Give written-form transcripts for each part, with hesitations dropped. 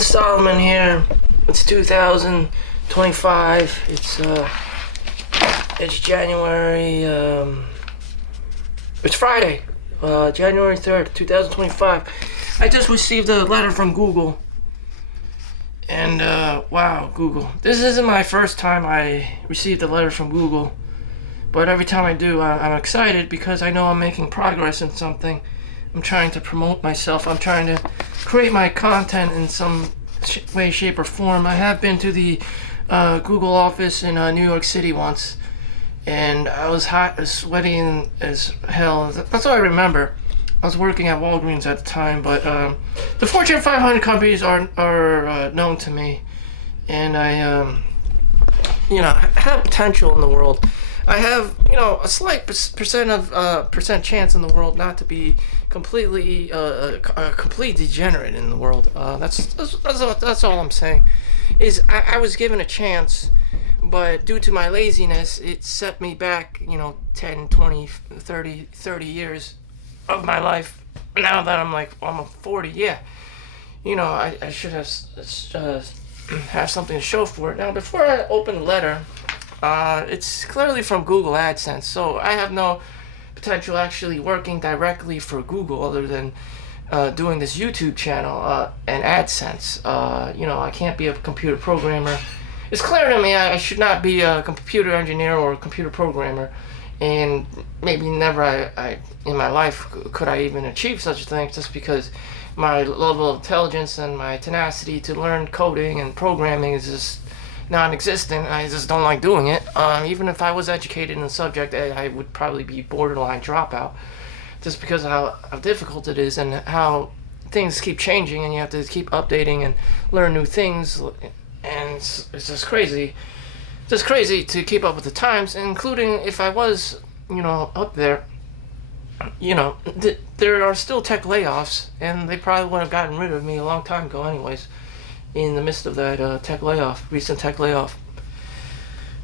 Solomon here. It's 2025. It's January. It's Friday, January 3rd, 2025. I just received a letter from Google, and wow, Google. This isn't my first time I received a letter from Google, but every time I do, I'm excited because I know I'm making progress in something. I'm trying to promote myself. I'm trying to create my content in some way, shape, or form. I have been to the Google office in New York City once, and I was hot, sweaty as hell. That's all I remember. I was working at Walgreens at the time, but the Fortune 500 companies are known to me, and I have potential in the world. I have, a slight percent chance in the world not to be completely a complete degenerate in the world. That's all I'm saying. Is I was given a chance, but due to my laziness, it set me back, 10, 20, 30 years of my life. Now that I'm almost 40, yeah, I should have something to show for it. Now, before I open the letter, it's clearly from Google AdSense, so I have no potential actually working directly for Google other than doing this YouTube channel and AdSense. I can't be a computer programmer. It's clear to me I should not be a computer engineer or a computer programmer, and maybe never I in my life could I even achieve such a thing, just because my level of intelligence and my tenacity to learn coding and programming is just non-existent. I just don't like doing it. Even if I was educated in the subject, I would probably be borderline dropout, just because of how difficult it is and how things keep changing, and you have to keep updating and learn new things, and it's just crazy to keep up with the times, including if I was up there. There are still tech layoffs, and they probably would have gotten rid of me a long time ago anyways, in the midst of that recent tech layoff.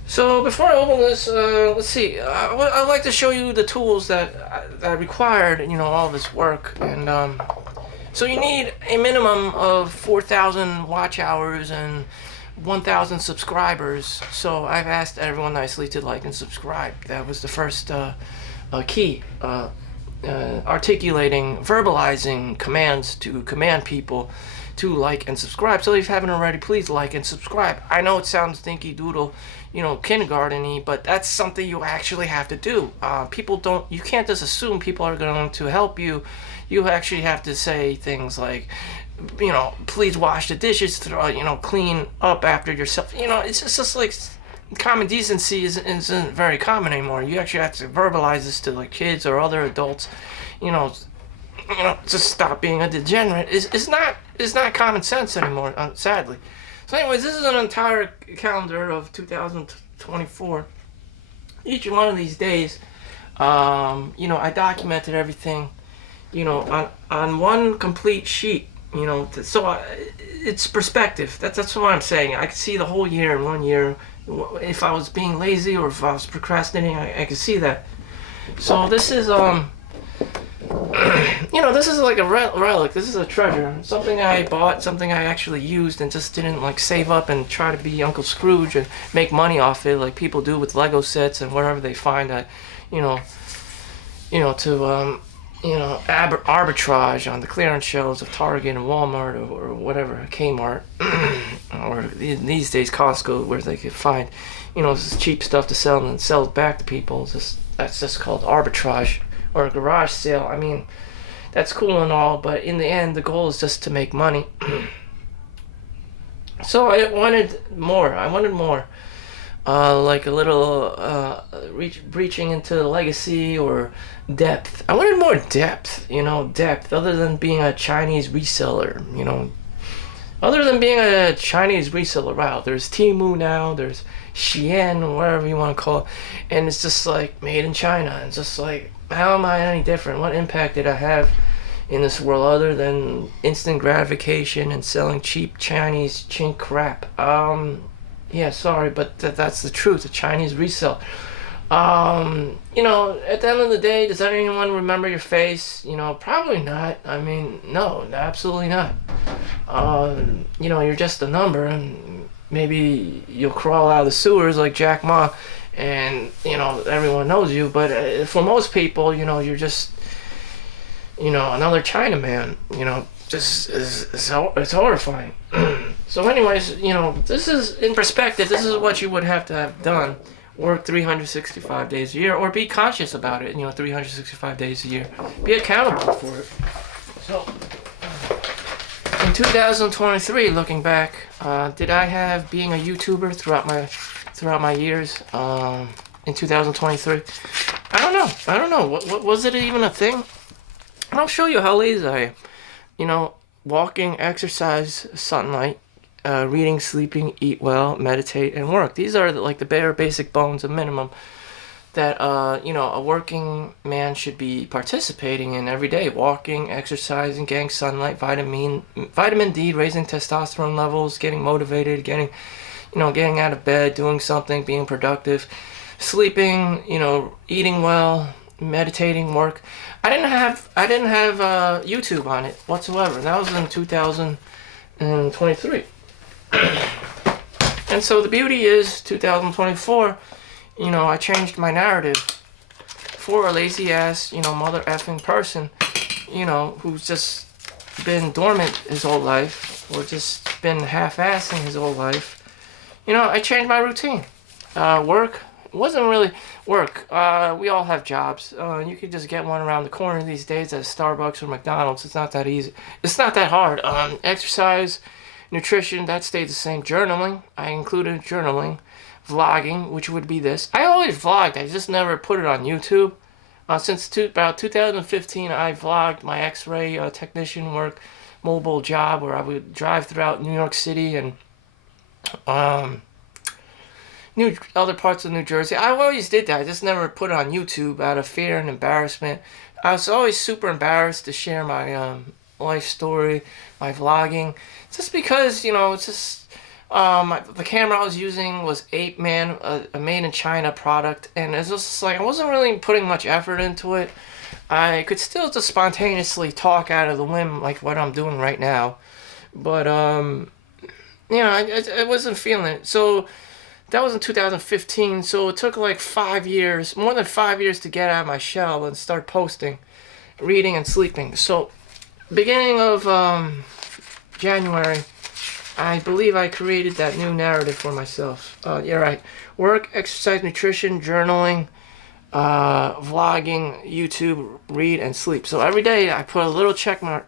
So before I open this, let's see. I'd like to show you the tools that required, all this work. And so you need a minimum of 4,000 watch hours and 1,000 subscribers. So I've asked everyone nicely to like and subscribe. That was the first key. Verbalizing commands to command people to like and subscribe. So if you haven't already, please like and subscribe. I know it sounds dinky doodle, kindergarten-y, but that's something you actually have to do. You can't just assume people are going to help you. You actually have to say things like, please wash the dishes, clean up after yourself. It's just like common decency isn't very common anymore. You actually have to verbalize this to kids or other adults, just stop being a degenerate. It's not common sense anymore, sadly. So anyways, this is an entire calendar of 2024. Each one of these days, I documented everything, on one complete sheet, so it's perspective. That's what I'm saying. I could see the whole year in 1 year. If I was being lazy or if I was procrastinating, I could see that. So this is this is like a relic. This is a treasure. Something I bought, something I actually used and just didn't save up and try to be Uncle Scrooge and make money off it like people do with Lego sets and whatever they find at, arbitrage on the clearance shelves of Target and Walmart or whatever, Kmart, or these days Costco, where they could find, this cheap stuff to sell and then sell it back to people. That's just called arbitrage, or a garage sale. I mean, that's cool and all, but in the end, the goal is just to make money. So I wanted more. Like a little reaching into the legacy or depth. I wanted more depth, depth, other than being a Chinese reseller, Other than being a Chinese reseller. Wow, there's Temu now, there's Shein, whatever you want to call it, and it's just made in China. It's just how am I any different? What impact did I have in this world other than instant gratification and selling cheap Chinese chink crap? Yeah, sorry, but that's the truth. The Chinese reseller. At the end of the day, does anyone remember your face? Probably not. I mean, no, absolutely not. You're just a number, and maybe you'll crawl out of the sewers like Jack Ma, and everyone knows you. But for most people, you're just another Chinaman. Just it's horrifying. So, anyways, this is in perspective. This is what you would have to have done. Work 365 days a year, or be conscious about it. 365 days a year. Be accountable for it. So, in 2023, looking back, did I have being a YouTuber throughout my years? In 2023, I don't know. What was it even a thing? I'll show you how lazy I am. Walking, exercise, sunlight, reading, sleeping, eat well, meditate, and work. These are like the bare basic bones of minimum that a working man should be participating in every day. Walking, exercising, getting sunlight, vitamin D, raising testosterone levels, getting motivated, getting out of bed, doing something, being productive, sleeping, eating well, meditating, work. I didn't have YouTube on it whatsoever. That was in 2023. And so the beauty is 2024, I changed my narrative for a lazy ass, mother effing person, who's just been dormant his whole life, or just been half-assing his whole life. I changed my routine. Work wasn't really work. We all have jobs. You could just get one around the corner these days at Starbucks or McDonald's. It's not that easy. It's not that hard. Exercise, nutrition, that stayed the same. Journaling, I included journaling. Vlogging, which would be this. I always vlogged. I just never put it on YouTube. Since about 2015, I vlogged my X-ray technician work, mobile job, where I would drive throughout New York City and other parts of New Jersey. I always did that. I just never put it on YouTube out of fear and embarrassment. I was always super embarrassed to share my life story, my vlogging, just because it's just the camera I was using was Ape Man, a made in China product, and it's just like I wasn't really putting much effort into it. I could still just spontaneously talk out of the whim like what I'm doing right now, but I wasn't feeling it. So that was in 2015. So it took like 5 years, more than 5 years, to get out of my shell and start posting, reading, and sleeping. So beginning of January, I believe I created that new narrative for myself. Yeah, right. Work, exercise, nutrition, journaling, vlogging, YouTube, read, and sleep. So every day I put a little check mark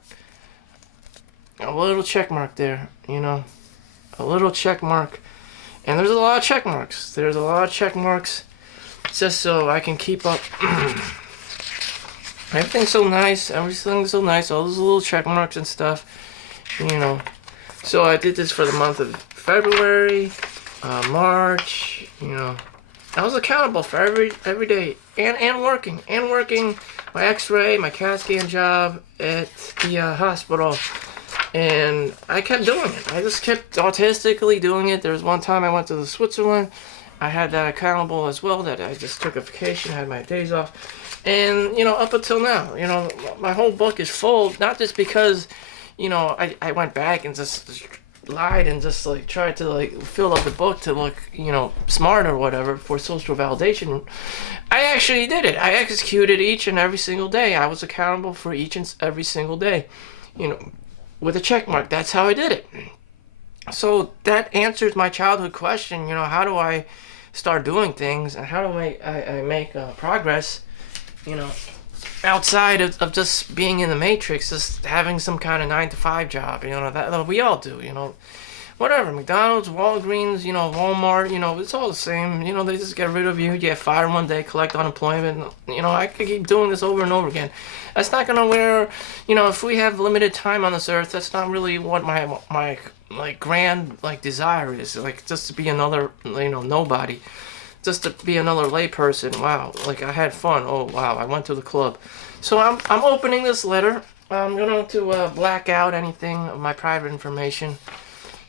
there, a little check mark. And there's a lot of check marks. Just so I can keep up. Everything's so nice. All those little check marks and stuff. So I did this for the month of February, March. I was accountable for every day, and working my X-ray, my CAT scan job at the hospital, and I kept doing it. I just kept autistically doing it. There was one time I went to Switzerland. I had that accountable as well. That I just took a vacation, had my days off, and up until now, my whole book is full. Not just because. I went back and just lied and just tried to fill up the book to look, smart or whatever for social validation. I actually did it. I executed each and every single day. I was accountable for each and every single day, with a check mark. That's how I did it. So that answers my childhood question, how do I start doing things and how do I make progress, outside of just being in the matrix, just having some kind of 9-to-5 job, that we all do, whatever, McDonald's, Walgreens, Walmart, it's all the same, they just get rid of you, you get fired one day, collect unemployment, I could keep doing this over and over again. That's not gonna wear, if we have limited time on this earth, that's not really what my grand desire is, just to be another, nobody. Just to be another layperson. Wow, I had fun. Oh wow, I went to the club. So I'm opening this letter. I'm going to black out anything of my private information.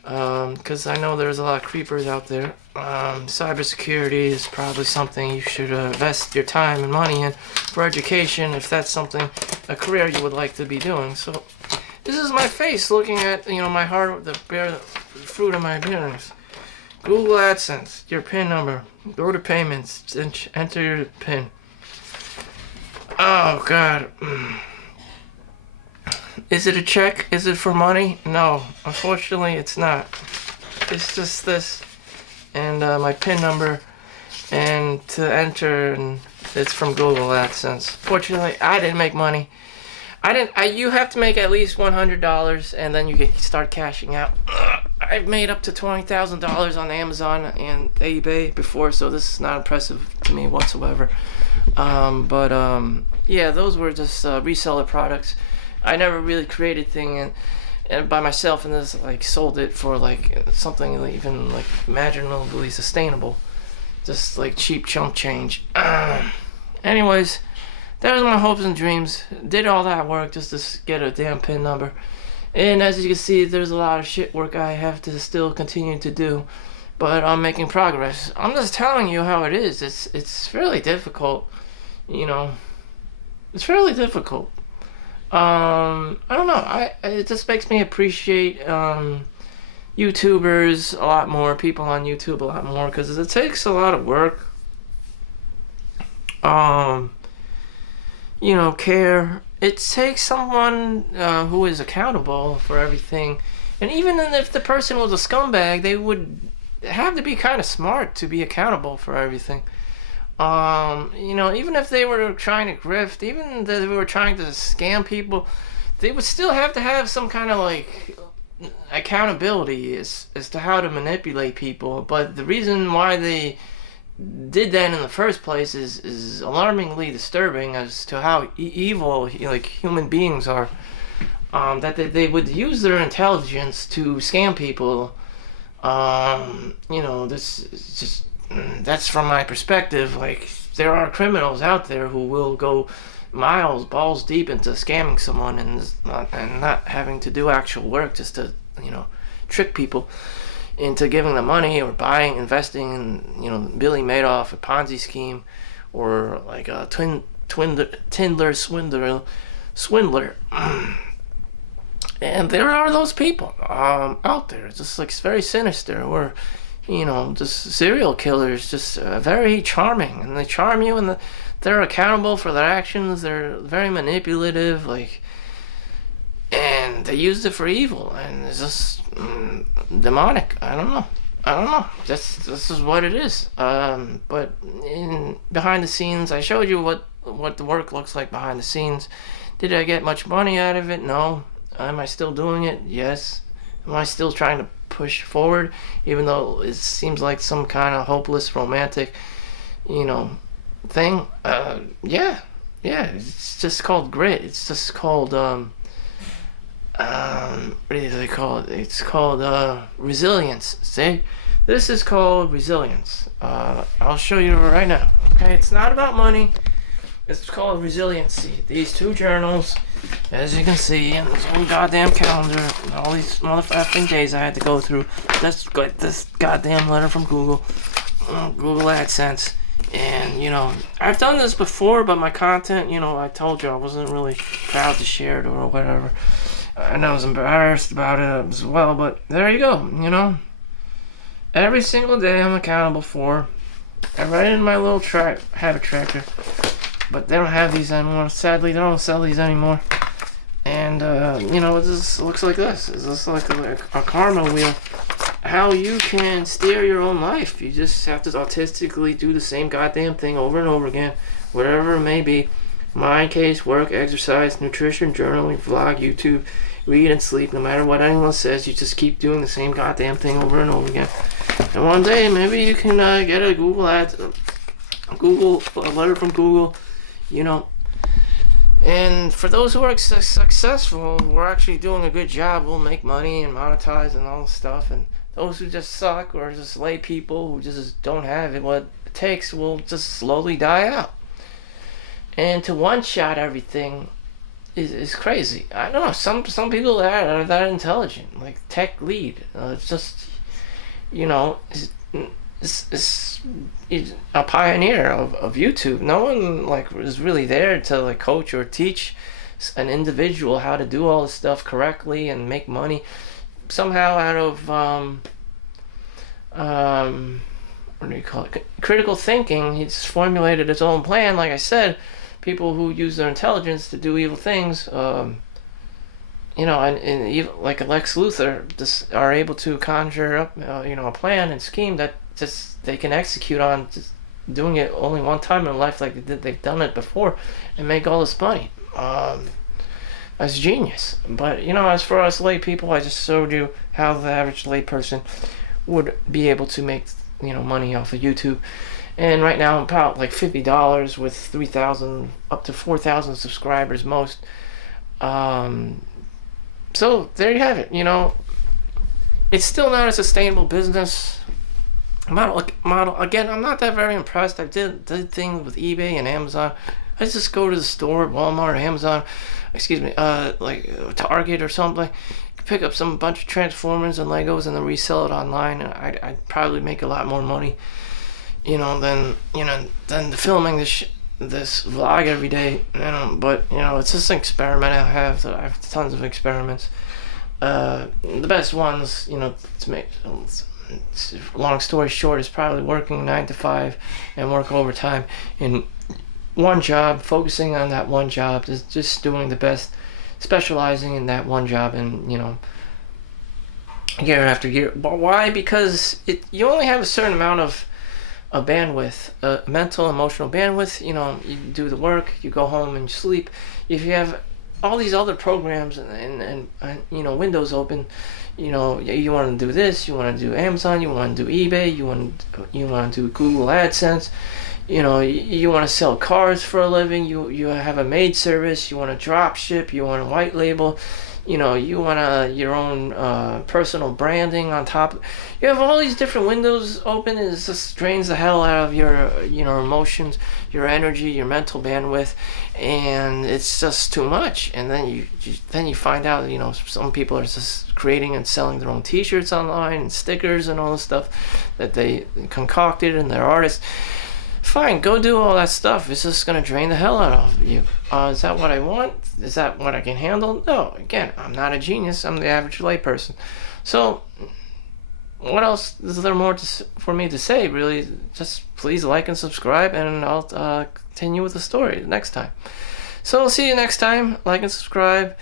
because I know there's a lot of creepers out there. Cybersecurity is probably something you should invest your time and money in for education if that's something, a career you would like to be doing. So this is my face looking at, my heart, the fruit of my bearings. Google AdSense, your PIN number. Go to payments, enter your PIN. Oh God. Is it a check? Is it for money? No, unfortunately it's not. It's just this and my PIN number, and to enter, and it's from Google AdSense. Fortunately, I didn't make money. You have to make at least $100, and then you can start cashing out. I've made up to $20,000 on Amazon and eBay before, so this is not impressive to me whatsoever. Yeah, those were just reseller products. I never really created thing and by myself, and just sold it for something even imaginably sustainable, just cheap chump change. Anyways, that was my hopes and dreams. Did all that work just to get a damn PIN number, and as you can see, there's a lot of shit work I have to still continue to do, but I'm making progress. I'm just telling you how it is. It's fairly difficult, It's fairly difficult. I don't know. It just makes me appreciate YouTubers a lot more, people on YouTube a lot more, because it takes a lot of work. Care. It takes someone who is accountable for everything, and even if the person was a scumbag, they would have to be kind of smart to be accountable for everything. Even if they were trying to grift, even if they were trying to scam people, they would still have to have some kind of accountability as to how to manipulate people. But the reason why they did that in the first place is alarmingly disturbing as to how evil human beings are. That they would use their intelligence to scam people. This is just. That's from my perspective. There are criminals out there who will go balls deep into scamming someone and not having to do actual work just to trick people into giving them money or investing in Billy Madoff, a Ponzi scheme, or a Tindler swindler. And there are those people out there. It's just very sinister, or just serial killers, just very charming, and they charm you, and they're accountable for their actions. They're very manipulative, and they used it for evil, and it's just demonic. I don't know. This is what it is. But behind the scenes, I showed you what the work looks like behind the scenes. Did I get much money out of it? No. Am I still doing it? Yes. Am I still trying to push forward, even though it seems like some kind of hopeless romantic, thing? Yeah. It's just called grit. It's just called what do they call it? It's called resilience. See, this is called resilience. I'll show you right now. Okay, it's not about money. It's called resiliency. These two journals, as you can see, and this whole goddamn calendar, and all these motherfucking days I had to go through. Just got this goddamn letter from Google AdSense. And, I've done this before, but my content, I told you I wasn't really proud to share it or whatever. And I was embarrassed about it as well, but there you go, Every single day I'm accountable for. I write it in my little habit tracker. But they don't have these anymore. Sadly, they don't sell these anymore. And, it just looks like this. It's just like a karma wheel. How you can steer your own life. You just have to autistically do the same goddamn thing over and over again. Whatever it may be. Mind, case, work, exercise, nutrition, journaling, vlog, YouTube, read and sleep. No matter what anyone says, you just keep doing the same goddamn thing over and over again. And one day, maybe you can get a a letter from Google. And for those who are successful, we're actually doing a good job. We'll make money and monetize and all this stuff. And those who just suck, or just lay people who just don't have what it takes, will just slowly die out. And to one-shot everything is crazy. I don't know. Some people that are that intelligent, like tech lead. It's just, you know, is a pioneer of YouTube. No one like is really there to like coach or teach an individual how to do all this stuff correctly and make money. Somehow out of what do you call it? Critical thinking. He's formulated his own plan. Like I said, people who use their intelligence to do evil things. You know, and even like Lex Luthor, just are able to conjure up, you know, a plan and scheme that just they can execute on, just doing it only one time in life, like they've done it before, and make all this money. That's genius. But you know, as for us lay people, I just showed you how the average lay person would be able to make, you know, money off of YouTube. And right now I'm about like $50 with 3,000 up to 4,000 subscribers most. So there you have it. You know, it's still not a sustainable business model. Again, I'm not that very impressed. I did things with eBay and Amazon. I just go to the store, Walmart, Amazon, excuse me, like Target or something, pick up some bunch of Transformers and Legos and then resell it online. And I'd probably make a lot more money, you know, than filming this vlog every day, you know. But you know, it's just an experiment I have. I have tons of experiments. The best ones, you know, to make. Long story short, is probably working 9 to 5 and work overtime in one job, focusing on that one job, just doing the best, specializing in that one job, and you know, year after year. But why? Because you only have a certain amount of bandwidth, mental, emotional bandwidth. You know, you do the work, you go home and you sleep. If you have all these other programs and you know, windows open, you know, you want to do this, you want to do Amazon, you want to do eBay, you want to do Google AdSense, you know, you want to sell cars for a living, you have a maid service, you want to drop ship, you want to white label, you know, you want your own personal branding on top. You have all these different windows open, and it just drains the hell out of your, you know, emotions, your energy, your mental bandwidth, and it's just too much. And then you find out, you know, some people are just creating and selling their own T-shirts online and stickers and all this stuff that they concocted, and they're artists. Fine, go do all that stuff. It's just gonna drain the hell out of you. Is that what I want? Is that what I can handle? No. Again, I'm not a genius. I'm the average layperson. So, what else is there more for me to say? Really, just please like and subscribe, and I'll continue with the story next time. So, I'll see you next time. Like and subscribe.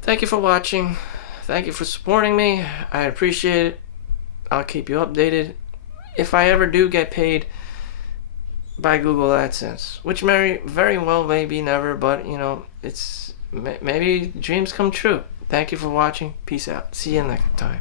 Thank you for watching. Thank you for supporting me. I appreciate it. I'll keep you updated. If I ever do get paid by Google AdSense, which very well maybe never, but you know, it's maybe dreams come true. Thank you for watching. Peace out. See you next time.